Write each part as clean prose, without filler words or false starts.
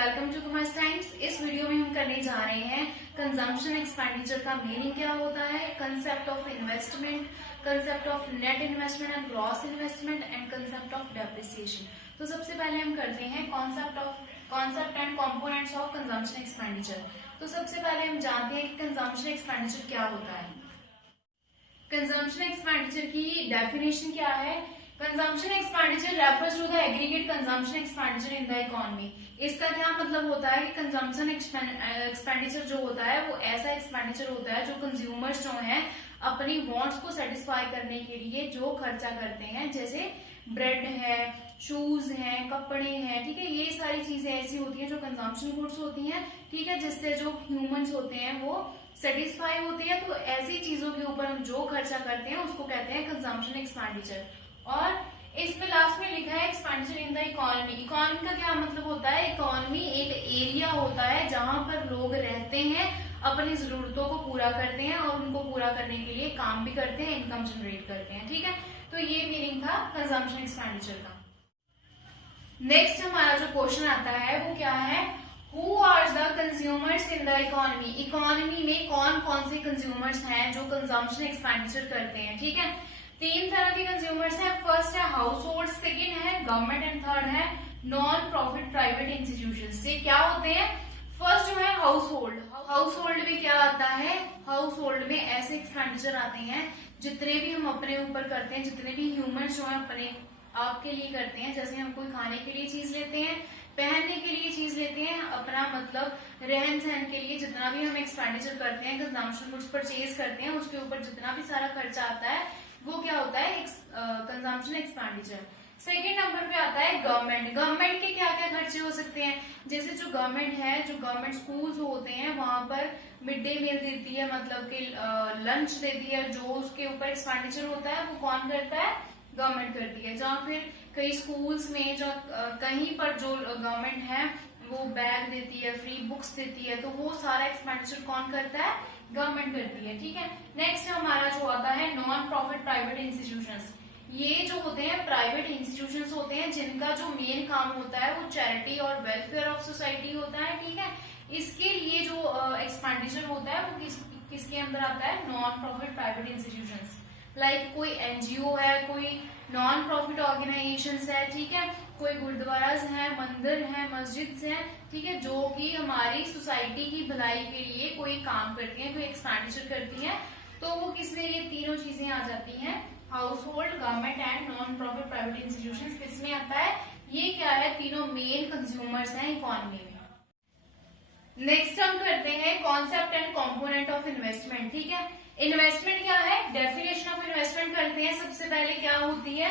Welcome to Commerce Times. इस video में हम करने जा रहे हैं कंजम्पशन एक्सपेंडिचर का मीनिंग क्या होता है, concept of investment, concept of net investment and gross investment and concept of depreciation. तो सबसे पहले हम करते हैं concept and components of consumption expenditure. तो सबसे पहले हम जानते हैं कि कंजम्पशन एक्सपेंडिचर क्या होता है। कंजम्पशन एक्सपेंडिचर की डेफिनेशन क्या है? Consumption expenditure refers to the aggregate consumption expenditure in the economy. इसका क्या मतलब होता है कि कंजम्पशन एक्सपेंडिचर जो होता है वो ऐसा एक्सपेंडिचर होता है जो कंज्यूमर्स जो हैं अपनी वांट्स को सेटिस्फाई करने के लिए जो खर्चा करते हैं, जैसे ब्रेड है, शूज हैं, कपड़े हैं, ठीक है। ये सारी चीजें ऐसी होती हैं जो कंजम्पशन गुड्स होती हैं, ठीक है, जिससे जो ह्यूमंस होते हैं वो सेटिस्फाई होती है। तो ऐसी चीजों के ऊपर हम जो खर्चा करते हैं उसको कहते हैं कंजम्पशन एक्सपेंडिचर। और इसमें लास्ट में लिखा है expenditure in the economy. Economy का क्या मतलब होता है? इकोनॉमी एक एरिया होता है जहां पर लोग रहते हैं, अपनी जरूरतों को पूरा करते हैं और उनको पूरा करने के लिए काम भी करते हैं, इनकम जनरेट करते हैं, ठीक है। तो ये मीनिंग था कंजम्पशन एक्सपेंडिचर का। नेक्स्ट हमारा जो क्वेश्चन आता है वो क्या है? Who are the consumers in the economy. Economy में कौन कौन से कंज्यूमर्स हैं जो कंजम्पशन एक्सपेंडिचर करते हैं, ठीक है। तीन तरह के कंज्यूमर्स हैं। फर्स्ट है हाउस होल्ड, सेकेंड है गवर्नमेंट एंड थर्ड है नॉन प्रॉफिट प्राइवेट इंस्टीट्यूशन। से क्या होते हैं? फर्स्ट जो है हाउस होल्ड। हाउस होल्ड में क्या आता है? हाउस होल्ड में ऐसे एक्सपेंडिचर आते हैं जितने भी हम अपने ऊपर करते हैं, जितने भी ह्यूमंस जो है अपने आपके लिए करते हैं। जैसे हम कोई खाने के लिए चीज लेते हैं, पहनने के लिए चीज लेते हैं, अपना मतलब रहन सहन के लिए जितना भी हम एक्सपेंडिचर करते हैं, कंजम्पशन गुड्स परचेज करते हैं, उसके ऊपर जितना भी सारा खर्चा आता है वो क्या होता है? Consumption expenditure. सेकेंड नंबर पे आता है गवर्नमेंट। गवर्नमेंट के क्या क्या खर्चे हो सकते हैं? जैसे जो गवर्नमेंट है, जो गवर्नमेंट स्कूल्स होते हैं वहां पर मिड डे मील देती है, मतलब कि लंच देती है। जो उसके ऊपर एक्सपेंडिचर होता है वो कौन करता है? गवर्नमेंट करती है। जहाँ फिर कई स्कूल्स में जो कहीं पर जो गवर्नमेंट है वो बैग देती है, फ्री बुक्स देती है, तो वो सारा एक्सपेंडिचर कौन करता है? गवर्नमेंट करती है, ठीक है। नेक्स्ट हमारा जो आता है नॉन प्रॉफिट प्राइवेट इंस्टीट्यूशंस। ये जो होते हैं प्राइवेट इंस्टीट्यूशंस होते हैं जिनका जो मेन काम होता है वो चैरिटी और वेलफेयर ऑफ सोसाइटी होता है, ठीक है। इसके लिए जो एक्सपेंडिचर होता है वो किसके अंदर आता है? Non profit private institutions. Like कोई एनजीओ है, कोई नॉन प्रॉफिट ऑर्गेनाइजेशंस है, ठीक है, कोई गुरुद्वारास हैं, मंदिर हैं, मस्जिद हैं, ठीक है, जो कि हमारी सोसाइटी की भलाई के लिए कोई काम करती हैं, कोई एक्सपेंडिचर करती हैं। तो वो किसमें ये तीनों चीजें आ जाती हैं? House hold, government and non profit private institutions किसमें आता है? ये क्या है? तीनों मेन कंज्यूमर्स हैं इकोनॉमी में। नेक्स्ट हम करते हैं concept and component of investment, ठीक है। इन्वेस्टमेंट क्या है? डेफिनेशन ऑफ इन्वेस्टमेंट करते हैं। सबसे पहले क्या होती है?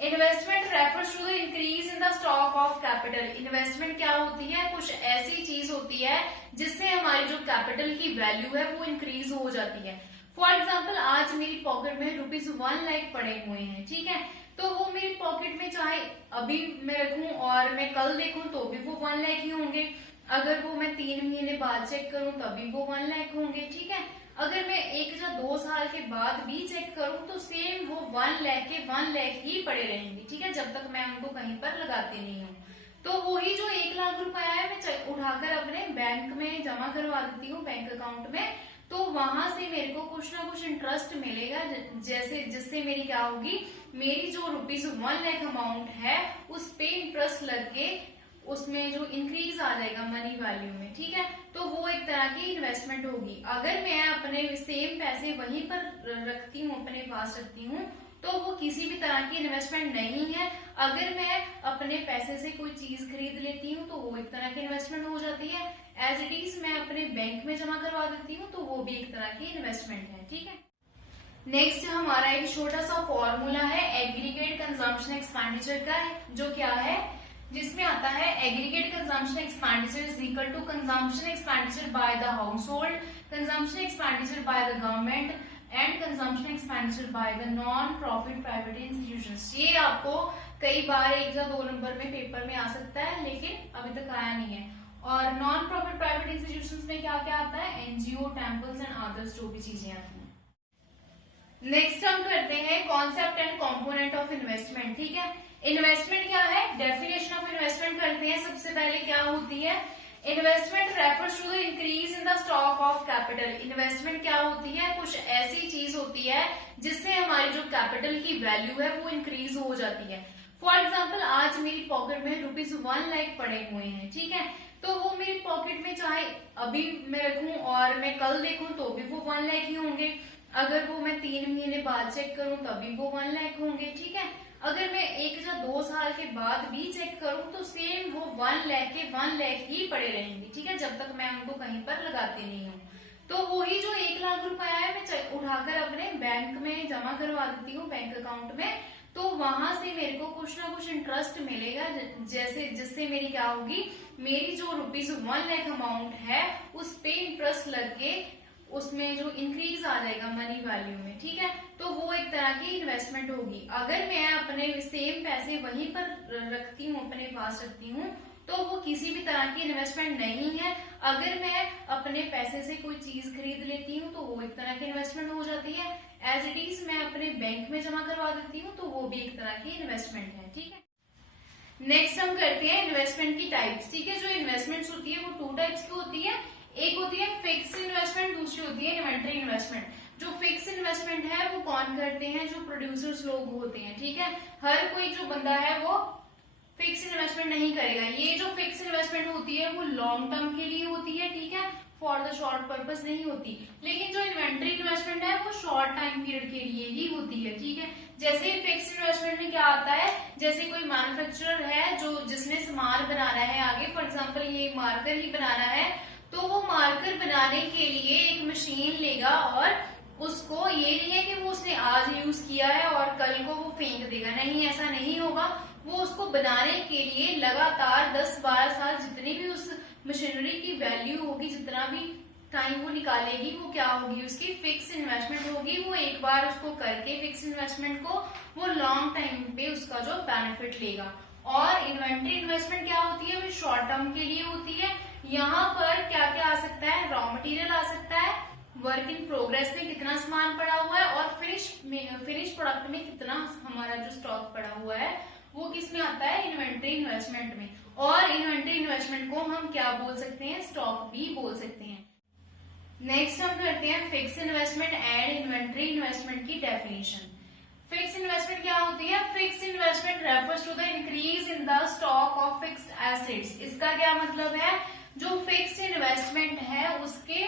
Investment refers to the increase in the stock of capital. Investment क्या होती है? कुछ ऐसी चीज होती है जिससे हमारी जो कैपिटल की वैल्यू है वो इंक्रीज हो जाती है। फॉर एग्जाम्पल आज मेरी पॉकेट में ₹1 लाख पड़े हुए हैं, ठीक है, तो वो मेरी पॉकेट में चाहे अभी मैं रखूं और मैं कल देखूं तो भी वो 1 लाख ही होंगे। अगर वो मैं 3 महीने बाद चेक करूं तभी वो 1 लाख होंगे, ठीक है। अगर मैं 1 या 2 साल के बाद भी चेक करूं तो सेम वो 1 लाख के 1 लाख ही पड़े रहेंगे, ठीक है, जब तक मैं उनको कहीं पर लगाती नहीं हूँ। तो वही जो 1 लाख रुपया है मैं उठाकर अपने बैंक में जमा करवा देती हूँ, बैंक अकाउंट में, तो वहां से मेरे को कुछ ना कुछ इंटरेस्ट मिलेगा, जैसे जिससे मेरी क्या होगी, मेरी जो ₹1 लाख अमाउंट है उस पे इंटरेस्ट लग के उसमें जो इंक्रीज आ जाएगा मनी वैल्यू में, ठीक है। तो वो एक तरह की इन्वेस्टमेंट होगी। अगर मैं अपने सेम पैसे वहीं पर रखती हूँ, अपने पास रखती हूँ, तो वो किसी भी तरह की इन्वेस्टमेंट नहीं है। अगर मैं अपने पैसे से कोई चीज खरीद लेती हूँ तो वो एक तरह की इन्वेस्टमेंट हो जाती है। एज इट इज मैं अपने बैंक में जमा करवा देती हूँ तो वो भी एक तरह की इन्वेस्टमेंट है, ठीक है। नेक्स्ट हमारा एक छोटा सा फॉर्मूला है एग्रीगेट कंजम्पशन एक्सपेंडिचर का, जो क्या है, जिसमें आता है aggregate consumption expenditure is equal to consumption expenditure by the household, consumption expenditure by the government and consumption expenditure by the non profit private institutions. ये आपको कई बार 1 या 2 नंबर में पेपर में आ सकता है, लेकिन अभी तक आया नहीं है। और नॉन प्रॉफिट प्राइवेट इंस्टीट्यूशंस में क्या क्या आता है? एनजीओ, टेम्पल्स एंड अदर्स, जो भी चीजें आती हैं। नेक्स्ट हम करते हैं concept and component of investment. ठीक है, इन्वेस्टमेंट क्या है, डेफिनेशन ऑफ इन्वेस्टमेंट करते हैं। सबसे पहले क्या होती है, investment refers to the increase in the stock of capital. Investment क्या होती है, कुछ ऐसी चीज होती है जिससे हमारी जो कैपिटल की वैल्यू है वो इंक्रीज हो जाती है। फॉर एग्जाम्पल, आज मेरी पॉकेट में ₹1 लाख पड़े हुए हैं। ठीक है, तो वो मेरी पॉकेट में चाहे अभी मैं रखूं और मैं कल देखूं तो भी वो 1 लाख ही होंगे। अगर वो मैं 3 महीने बाद चेक करूं तभी वो 1 लाख होंगे। ठीक है, अगर मैं 1 या 2 साल के बाद भी चेक करूं तो सेम वो 1 लाख के 1 लाख ही पड़े रहेंगे। ठीक है, जब तक मैं उनको कहीं पर लगाती नहीं हूँ। तो वही जो 1 लाख रुपया है मैं उठाकर अपने बैंक में जमा करवा देती हूँ, बैंक अकाउंट में, तो वहां से मेरे को कुछ ना कुछ इंटरेस्ट मिलेगा, जैसे जिससे मेरी क्या होगी, मेरी जो ₹1 लाख अमाउंट है उस पे इंटरेस्ट लग के उसमें जो इंक्रीज आ जाएगा मनी वैल्यू में। ठीक है, तो वो एक तरह की इन्वेस्टमेंट होगी। अगर मैं अपने सेम पैसे वहीं पर रखती हूँ, अपने पास रखती हूँ, तो वो किसी भी तरह की इन्वेस्टमेंट नहीं है। अगर मैं अपने पैसे से कोई चीज खरीद लेती हूँ तो वो एक तरह की इन्वेस्टमेंट हो जाती है। एज इट इज मैं अपने बैंक में जमा करवा देती हूँ तो वो भी एक तरह की इन्वेस्टमेंट है। ठीक है, नेक्स्ट हम करते हैं इन्वेस्टमेंट की टाइप्स। ठीक है, जो इन्वेस्टमेंट होती है वो 2 टाइप्स की होती है। एक होती है फिक्स इन्वेस्टमेंट, दूसरी होती है इन्वेंटरी इन्वेस्टमेंट। जो फिक्स इन्वेस्टमेंट है वो कौन करते हैं, जो प्रोड्यूसर्स लोग होते हैं। ठीक है, हर कोई जो बंदा है वो फिक्स इन्वेस्टमेंट नहीं करेगा। ये जो फिक्स इन्वेस्टमेंट होती है वो लॉन्ग टर्म के लिए होती है। ठीक है, फॉर द शॉर्ट पर्पस नहीं होती। लेकिन जो इन्वेंटरी इन्वेस्टमेंट है वो शॉर्ट टाइम पीरियड के लिए ही होती है। ठीक है, जैसे फिक्स इन्वेस्टमेंट में क्या आता है, जैसे कोई मैन्युफैक्चरर है जो जिसने सामान बनाना है आगे, फॉर एग्जाम्पल ये मार्कर ही बनाना है, तो वो मार्कर बनाने के लिए एक मशीन लेगा और उसको ये नहीं है कि वो उसने आज यूज किया है और कल को वो फेंक देगा, नहीं, ऐसा नहीं होगा। वो उसको बनाने के लिए लगातार 10-12 साल जितनी भी उस मशीनरी की वैल्यू होगी, जितना भी टाइम वो निकालेगी, वो क्या होगी, उसकी फिक्स इन्वेस्टमेंट होगी। वो एक बार उसको करके फिक्स इन्वेस्टमेंट को वो लॉन्ग टाइम पे उसका जो बेनिफिट लेगा। और इन्वेंटरी इन्वेस्टमेंट क्या होती है, वो शॉर्ट टर्म के लिए होती है। यहाँ पर क्या क्या आ सकता है, रॉ मटेरियल आ सकता है, वर्क इन प्रोग्रेस में कितना सामान पड़ा हुआ है, और फिनिश प्रोडक्ट में कितना हमारा जो स्टॉक पड़ा हुआ है वो किस में आता है, इन्वेंटरी इन्वेस्टमेंट में। और इन्वेंटरी इन्वेस्टमेंट को हम क्या बोल सकते हैं, स्टॉक भी बोल सकते हैं। नेक्स्ट हम करते हैं fix investment and inventory investment की डेफिनेशन। फिक्स इन्वेस्टमेंट क्या होती है, fix investment refers to the increase in the stock of fixed assets. इसका क्या मतलब है, जो फिक्स इन्वेस्टमेंट है उसके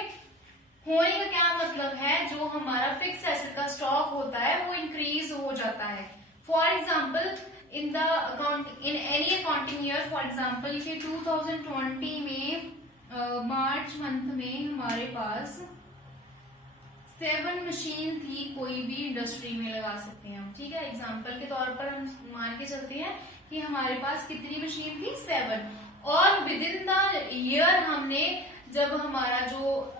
होने का क्या मतलब है, जो हमारा फिक्स एसेट का स्टॉक होता है वो इंक्रीज हो जाता है। For example, in the account in any accounting year, for example कि 2020 में मार्च मंथ में हमारे पास 7 मशीन थी, कोई भी इंडस्ट्री में लगा सकते हैं हम। ठीक है, एग्जाम्पल के तौर पर हम मान के चलते हैं कि हमारे पास कितनी मशीन थी, 7। और विद इन द ईयर हमने, जब हमारा जो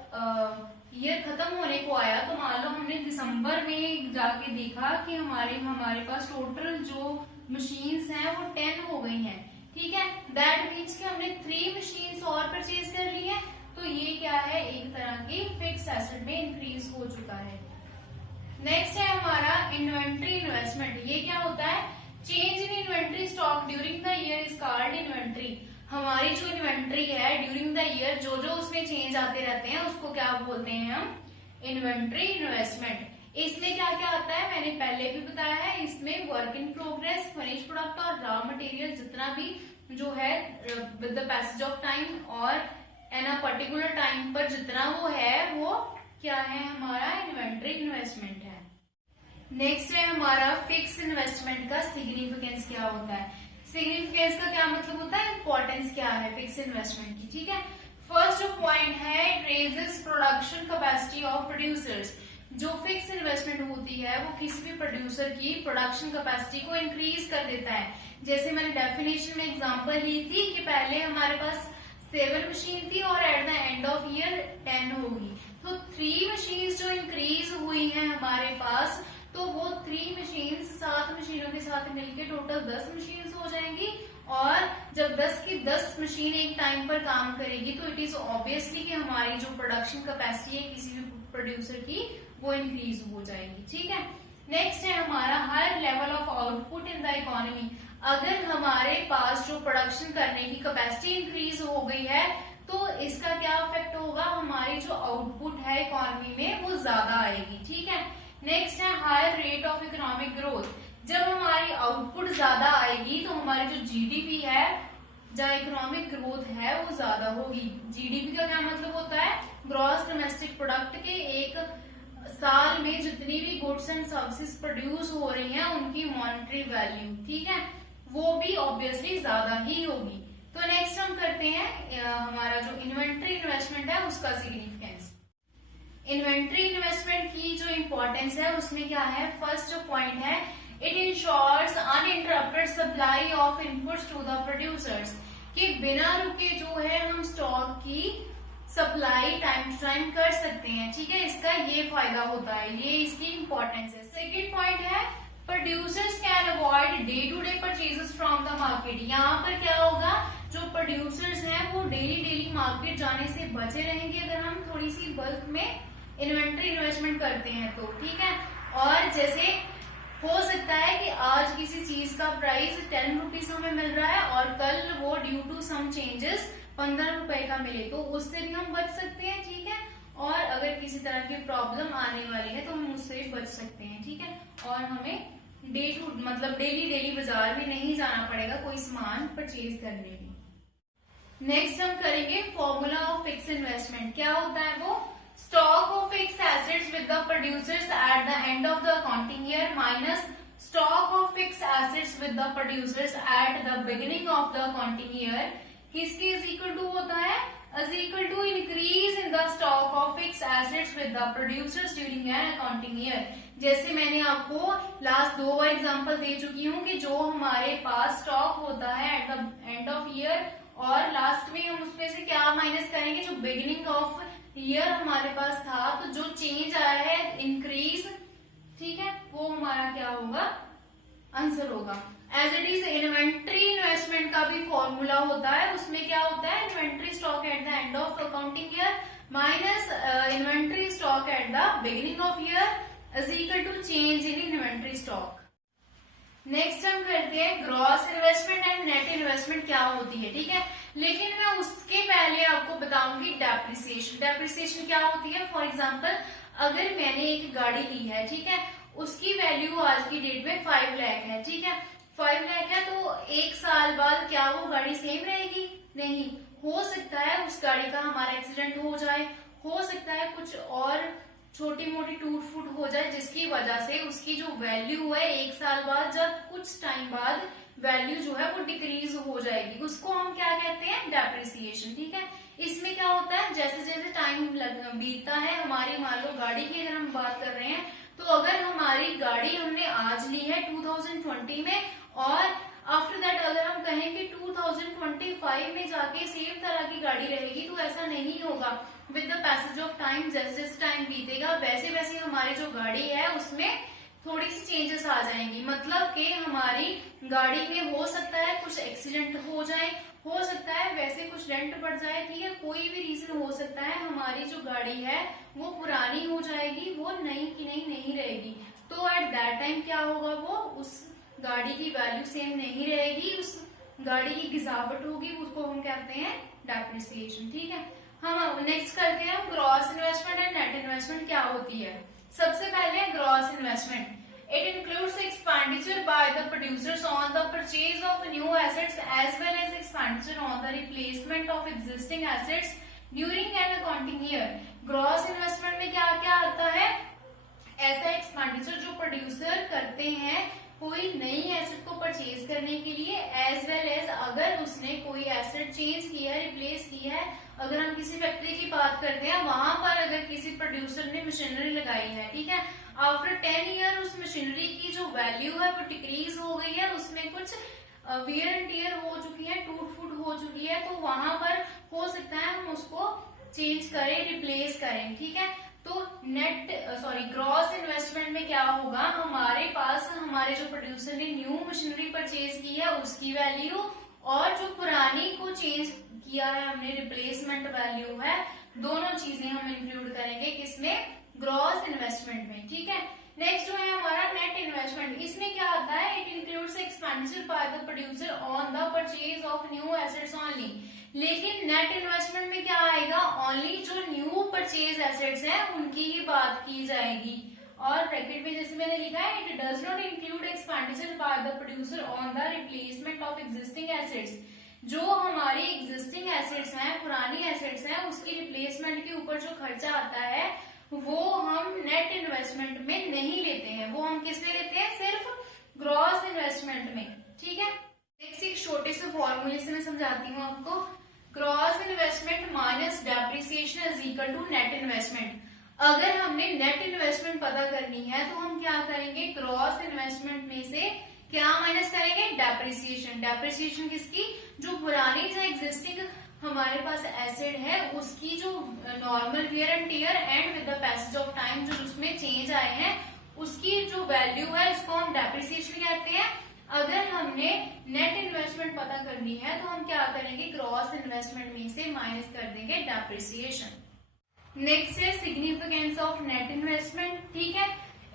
ईयर खत्म होने को आया, तो मान लो हमने दिसंबर में जाके देखा कि हमारे पास टोटल जो मशीन्स हैं वो 10 हो गई हैं। ठीक है, दैट मीन्स कि हमने 3 मशीन्स और परचेज कर ली है। तो ये क्या है, एक तरह की फिक्स एसेट में इंक्रीज हो चुका है। नेक्स्ट है हमारा इन्वेंटरी इन्वेस्टमेंट। ये क्या होता है, change in inventory stock during the year is called inventory. हमारी जो इन्वेंटरी है ड्यूरिंग द ईयर, जो जो उसमें चेंज आते रहते हैं उसको क्या बोलते हैं हम, इन्वेंटरी इन्वेस्टमेंट। इसमें क्या क्या आता है, मैंने पहले भी बताया है, इसमें work in progress, finish product और रॉ मटेरियल जितना भी जो है with the passage of time और एन अ पर्टिकुलर टाइम पर जितना वो है, वो क्या है, हमारा इन्वेंटरी इन्वेस्टमेंट है। नेक्स्ट है हमारा फिक्स इन्वेस्टमेंट का सिग्निफिकेंस क्या होता है। सिग्निफिकेंस का क्या मतलब होता है, इंपॉर्टेंस क्या है फिक्स इन्वेस्टमेंट की। ठीक है, फर्स्ट पॉइंट है, it raises production capacity of producers. जो फिक्स इन्वेस्टमेंट होती है वो किसी भी प्रोड्यूसर की प्रोडक्शन कैपेसिटी को इंक्रीज कर देता है। जैसे मैंने डेफिनेशन में एग्जांपल ली थी कि पहले हमारे पास 7 मशीन थी और eight the end of year 10 होगी, तो 3 मशीन जो इंक्रीज हुई हैं हमारे पास, तो वो 3 मशीन 7 मशीनों के साथ मिलकर टोटल 10 मशीन हो जाएंगी। और जब 10 की 10 मशीन एक टाइम पर काम करेगी तो इट इज ऑब्वियसली कि हमारी जो प्रोडक्शन कैपेसिटी है किसी भी प्रोड्यूसर की वो इंक्रीज हो जाएगी। ठीक है, नेक्स्ट है हमारा higher level of output in the economy. अगर हमारे पास जो प्रोडक्शन करने की कैपेसिटी इंक्रीज हो गई है तो इसका क्या इफेक्ट होगा, हमारी जो आउटपुट है इकोनॉमी में वो ज्यादा आएगी। ठीक है, नेक्स्ट है higher rate of economic growth. जब हमारी आउटपुट ज्यादा आएगी तो हमारी जो जीडीपी है, जो इकोनॉमिक ग्रोथ है वो ज्यादा होगी। जीडीपी का क्या मतलब होता है, ग्रॉस डोमेस्टिक प्रोडक्ट के एक साल में जितनी भी गुड्स एंड सर्विसेज प्रोड्यूस हो रही हैं उनकी मॉनेटरी वैल्यू, ठीक है, वो भी ऑब्वियसली ज्यादा ही होगी। तो नेक्स्ट हम करते हैं हमारा जो इन्वेंट्री इन्वेस्टमेंट है उसका सिग्निफिकेंस। इन्वेंट्री इन्वेस्टमेंट की जो इंपॉर्टेंस है उसमें क्या है, फर्स्ट जो पॉइंट है, it ensures uninterrupted supply of inputs to the producers, कि बिना रुके जो है हम स्टॉक की सप्लाई टाइम टू टाइम कर सकते हैं। ठीक है, इसका ये फायदा होता है, ये इसकी इंपॉर्टेंस है। सेकेंड पॉइंट है producers can avoid day to day purchases from the market. यहाँ पर क्या होगा, जो प्रोड्यूसर्स हैं वो डेली मार्केट जाने से बचे रहेंगे अगर हम थोड़ी सी बल्क में इन्वेंट्री इन्वेस्टमेंट करते हैं तो। ठीक है, और जैसे हो सकता है कि आज किसी चीज का प्राइस 10 रुपीज हमें मिल रहा है और कल वो ड्यू टू सम चेंजेस 15 रुपए का मिले, तो उससे भी हम बच सकते हैं। ठीक है, और अगर किसी तरह की प्रॉब्लम आने वाली है तो हम उससे भी बच सकते हैं। ठीक है, और हमें डेली बाजार भी नहीं जाना पड़ेगा कोई सामान परचेज करने में। नेक्स्ट हम करेंगे फॉर्मूला ऑफ फिक्स इन्वेस्टमेंट। क्या होता है वो, stock of fix assets with the producers at the end of the accounting year minus stock of fix assets with the producers at the beginning of the accounting year, किसके is equal to होता है, is equal to increase in the stock of fix assets with the producers during an accounting year. जैसे मैंने आपको last 2 बार example दे चुकी हूँ कि जो हमारे पास स्टॉक होता है eight the end of year और लास्ट में हम उसमें से क्या माइनस करेंगे, जो बिगिनिंग ऑफ ईयर हमारे पास था, तो जो चेंज आया है इंक्रीज, ठीक है, वो हमारा क्या होगा, आंसर होगा। As it is inventory investment का भी फॉर्मूला होता है, उसमें क्या होता है, inventory stock at the end of accounting year minus inventory stock at the beginning of year is equal to change in inventory stock. Next हम करते हैं gross investment and net investment क्या होती है। ठीक है, लेकिन मैं उसके पहले आपको बताऊंगी डेप्रिसिएशन। डेप्रिसिएशन क्या होती है, फॉर एग्जांपल अगर मैंने एक गाड़ी ली है, ठीक है, उसकी वैल्यू आज की डेट में 5 लाख है। ठीक है, 5 लाख है, तो 1 साल बाद क्या वो गाड़ी सेम रहेगी, नहीं, हो सकता है उस गाड़ी का हमारा एक्सीडेंट हो जाए, हो सकता है कुछ और छोटी मोटी टूट फूट हो जाए जिसकी वजह से उसकी जो वैल्यू है 1 साल बाद, जब कुछ टाइम बाद वैल्यू जो है वो डिक्रीज हो जाएगी, उसको हम क्या कहते हैं, डेप्रिसिएशन। ठीक है, इसमें क्या होता है, जैसे जैसे टाइम बीतता है हमारी, मान लो गाड़ी की अगर हम बात कर रहे हैं, तो अगर हमारी गाड़ी हमने आज ली है 2020 में और आफ्टर दैट अगर हम कहें कि 2025 में जाके सेम तरह की गाड़ी रहेगी, तो ऐसा नहीं होगा। With the passage of time, जैसे जैसे टाइम बीतेगा वैसे वैसे हमारी जो गाड़ी है उसमें थोड़ी सी चेंजेस आ जाएंगी। मतलब कि हमारी गाड़ी में हो सकता है कुछ एक्सीडेंट हो जाए, हो सकता है वैसे कुछ डेंट पड़ जाए, ठीक है, कोई भी रीजन हो सकता है, हमारी जो गाड़ी है वो पुरानी हो जाएगी, वो नई की नई नहीं रहेगी। तो एट दैट टाइम क्या होगा, वो उस गाड़ी की वैल्यू सेम नहीं रहेगी, उस गाड़ी की गिजावट होगी, उसको हम कहते हैं डेप्रिसिएशन। ठीक है, हम नेक्स्ट करते हैं gross investment and net investment क्या होती है। सबसे पहले gross investment, it includes expenditure by the producers on the purchase of new assets as well as expenditure on the replacement of existing assets during an accounting year. Gross investment में क्या क्या आता है, ऐसा एक्सपेंडिचर जो producer करते हैं कोई नई एसेट को परचेज करने के लिए, एज वेल एज अगर उसने कोई एसेट चेंज किया है, रिप्लेस किया है। अगर हम किसी फैक्ट्री की बात करते हैं, वहां पर अगर किसी प्रोड्यूसर ने मशीनरी लगाई है, ठीक है, आफ्टर 10 ईयर उस मशीनरी की जो वैल्यू है वो डिक्रीज हो गई है, उसमें कुछ वियर एंड टियर हो चुकी है, टूट फूट हो चुकी है, तो वहां पर हो सकता है हम उसको चेंज करें, रिप्लेस करें। ठीक है, तो ग्रॉस इन्वेस्टमेंट में क्या होगा, हमारे पास हमारे जो प्रोड्यूसर ने न्यू मशीनरी परचेज की है उसकी वैल्यू और जो पुरानी को चेंज किया है हमने रिप्लेसमेंट वैल्यू है, दोनों चीजें हम इंक्लूड करेंगे किसमें, ग्रॉस इन्वेस्टमेंट में, ठीक है। नेक्स्ट जो है हमारा नेट इन्वेस्टमेंट, इसमें क्या आता है, it includes expenditure by the producer on the purchase of new assets only. लेकिन नेट इन्वेस्टमेंट में क्या आएगा, ओनली जो न्यू परचेज एसेट्स हैं उनकी ही बात की जाएगी। और ब्रैकेट में जैसे मैंने लिखा है, it does not include expenditure by the producer on the replacement of existing assets. जो हमारी एग्जिस्टिंग एसेट्स हैं, पुरानी एसेट्स हैं, उसकी रिप्लेसमेंट के ऊपर जो खर्चा आता है वो हम नेट इन्वेस्टमेंट में नहीं लेते हैं, वो हम किस में लेते हैं, सिर्फ ग्रॉस इन्वेस्टमेंट में, ठीक है। नेक्स्ट एक छोटे से फॉर्मूले से मैं समझाती हूँ आपको। Gross investment minus depreciation is equal to net investment. अगर हमने नेट इन्वेस्टमेंट पता करनी है तो हम क्या करेंगे, ग्रॉस इन्वेस्टमेंट में से क्या माइनस करेंगे, डेप्रिसिएशन। डेप्रिसिएशन किसकी, जो पुरानी जो एग्जिस्टिंग हमारे पास एसेट है उसकी जो normal wear and tear and with the passage of time जो उसमें चेंज आए हैं उसकी जो वैल्यू है इसको हम डेप्रिसिएशन कहते हैं। अगर हमने नेट इन्वेस्टमेंट पता करनी है तो हम क्या करेंगे, ग्रॉस इन्वेस्टमेंट में से माइनस कर देंगे डेप्रिसिएशन। नेक्स्ट है सिग्निफिकेंस ऑफ नेट इन्वेस्टमेंट, ठीक है।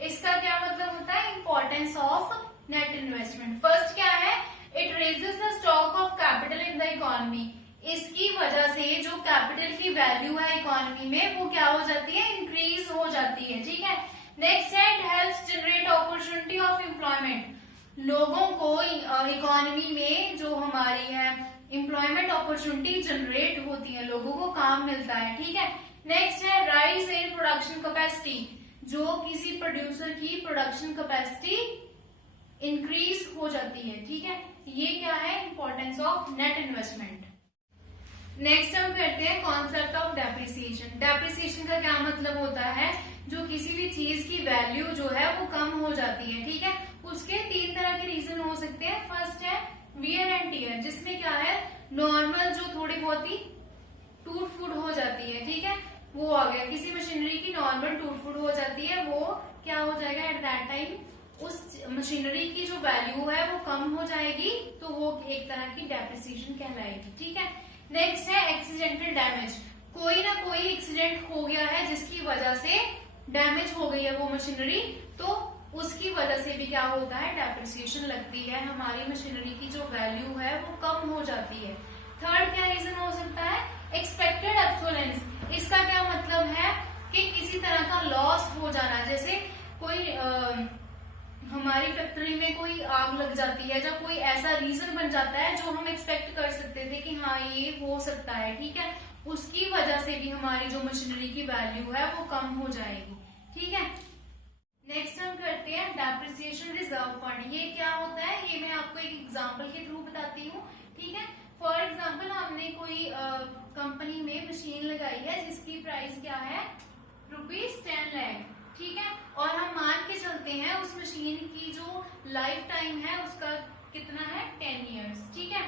इसका क्या मतलब होता है, importance of net investment. First क्या है, it raises the stock of capital in the economy. इसकी वजह से जो कैपिटल की वैल्यू है इकोनॉमी में वो क्या हो जाती है, इंक्रीज हो जाती है, ठीक है। नेक्स्ट है, it helps generate opportunity of employment. लोगों को इकोनॉमी में जो हमारी है एम्प्लॉयमेंट अपॉर्चुनिटी जनरेट होती है, लोगों को काम मिलता है, ठीक है। नेक्स्ट है, राइज इन प्रोडक्शन कैपेसिटी। जो किसी प्रोड्यूसर की प्रोडक्शन कैपेसिटी इंक्रीज हो जाती है, ठीक है। ये क्या है, importance of net investment. Next हम करते हैं कॉन्सेप्ट ऑफ डेप्रिसिएशन। डेप्रिसिएशन का क्या मतलब होता है, जो किसी भी चीज की वैल्यू जो है वो कम हो जाती है, ठीक है। उसके तीन तरह के रीजन हो सकते हैं। फर्स्ट है वियर एंड टियर, जिसमें क्या है, नॉर्मल जो थोड़ी बहुत ही टूट फूट हो जाती है, ठीक है, वो आ गया। किसी मशीनरी की नॉर्मल टूट फूट हो जाती है, वो क्या हो जाएगा, एट दैट टाइम उस मशीनरी की जो वैल्यू है वो कम हो जाएगी, तो वो एक तरह की डेप्रिसिएशन कहलाएगी, ठीक है। नेक्स्ट है एक्सीडेंटल डैमेज। कोई ना कोई एक्सीडेंट हो गया है जिसकी वजह से डैमेज हो गई है वो मशीनरी, तो उसकी वजह से भी क्या होता है, डेप्रिसिएशन लगती है, हमारी मशीनरी की जो वैल्यू है वो कम हो जाती है। थर्ड क्या रीजन हो सकता है, एक्सपेक्टेड ऑब्सोलेंस। इसका क्या मतलब है कि किसी तरह का लॉस हो जाना, जैसे कोई हमारी फैक्ट्री में कोई आग लग जाती है, जब कोई ऐसा रीजन बन जाता है जो हम एक्सपेक्ट कर सकते थे कि हाँ ये हो सकता है, ठीक है, उसकी वजह से भी हमारी जो मशीनरी की वैल्यू है वो कम हो जाएगी, ठीक है। नेक्स्ट हम करते हैं डेप्रिसिएशन रिजर्व फंड। ये क्या होता है, ये मैं आपको एक एग्जांपल के थ्रू बताती हूँ, ठीक है। फॉर एग्जांपल हमने कोई कंपनी में मशीन लगाई है जिसकी प्राइस क्या है, ₹10 लाख, ठीक है, और हम मान के चलते हैं उस मशीन की जो लाइफ टाइम है उसका कितना है, 10 ईयर्स, ठीक है।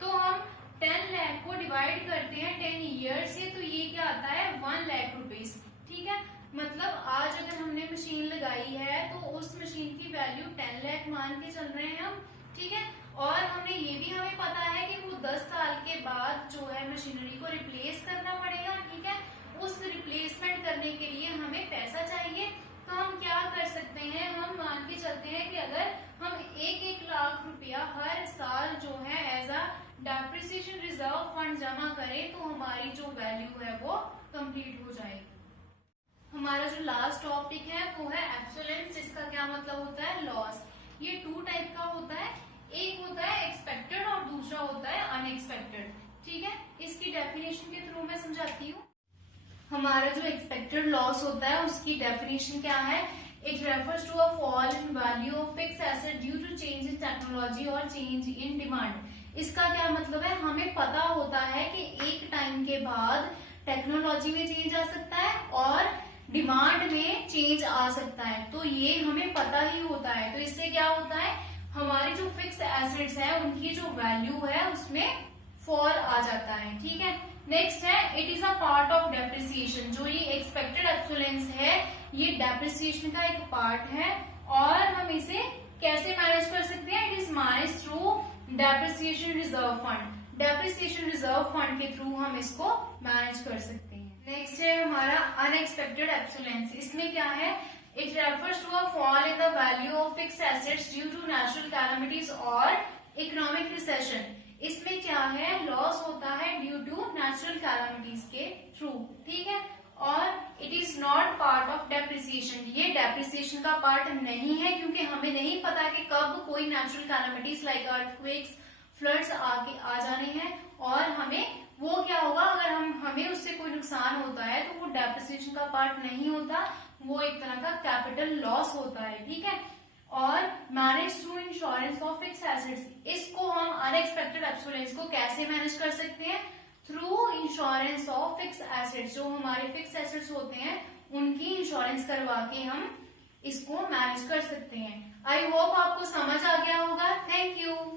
तो हम 10 लाख को डिवाइड करते हैं 10 ईयर्स से, तो ये क्या आता है, 1 लाख रुपीज, ठीक है। मतलब आज अगर हमने मशीन लगाई है तो उस मशीन की वैल्यू 10 लाख मान के चल रहे हैं हम, ठीक है। और हमने ये भी हमें पता है कि वो 10 साल के बाद जो है मशीनरी को रिप्लेस करना पड़ेगा, ठीक है। उस रिप्लेसमेंट करने के लिए हमें पैसा चाहिए, तो हम क्या कर सकते हैं, हम मान के चलते हैं कि अगर हम 1-1 लाख रुपया हर साल जो है as a depreciation reserve fund जमा करें तो हमारी जो वैल्यू है वो कंप्लीट हो जाएगी। हमारा जो लास्ट टॉपिक है वो है एब्सोलेंस, जिसका क्या मतलब होता है, लॉस। ये 2 टाइप का होता है, एक होता है एक्सपेक्टेड और दूसरा होता है अनएक्सपेक्टेड, ठीक है। इसकी डेफिनेशन के थ्रू मैं समझाती हूँ। हमारा जो एक्सपेक्टेड लॉस होता है उसकी डेफिनेशन क्या है, it refers to a fall in value of fix asset due to change in technology और चेंज इन डिमांड। इसका क्या मतलब है, हमें पता होता है कि एक टाइम के बाद टेक्नोलॉजी में चेंज आ सकता है और डिमांड में चेंज आ सकता है, तो ये हमें पता ही होता है। तो इससे क्या होता है, हमारी जो फिक्स एसेट्स है उनकी जो वैल्यू है उसमें फॉल आ जाता है, ठीक है। नेक्स्ट है, it is a part of depreciation. जो ये एक्सपेक्टेड ऑब्सोलेंस है ये डेप्रिसिएशन का एक पार्ट है, और हम इसे कैसे मैनेज कर सकते हैं, it is manage through depreciation reserve fund. Depreciation reserve fund के थ्रू हम इसको मैनेज कर सकते हैं। नेक्स्ट है हमारा अनएक्सपेक्टेड एब्सोलेंस। इसमें क्या है, it refers to a fall in the value of fixed assets due to natural calamities और इकोनॉमिक रिसेशन। इसमें क्या है, लॉस होता है ड्यू टू नेचुरल कैलामिटीज के थ्रू, ठीक है। और it is not part of depreciation, ये डेप्रिसिएशन का पार्ट नहीं है, क्योंकि हमें नहीं पता कि कब कोई natural calamities like earthquakes, floods आके आ जाने हैं, और हमें वो क्या होगा, अगर हमें उससे कोई नुकसान होता है तो वो डेप्रिसिएशन का पार्ट नहीं होता, वो एक तरह का कैपिटल लॉस होता है, ठीक है। और manage through insurance of fixed assets, इसको हम अनएक्सपेक्टेड एब्सोलेंस को कैसे मैनेज कर सकते हैं, through insurance of fixed assets. जो हमारे फिक्स्ड एसेट्स होते हैं उनकी इंश्योरेंस करवा के हम इसको मैनेज कर सकते हैं। आई होप आपको समझ आ गया होगा। Thank you.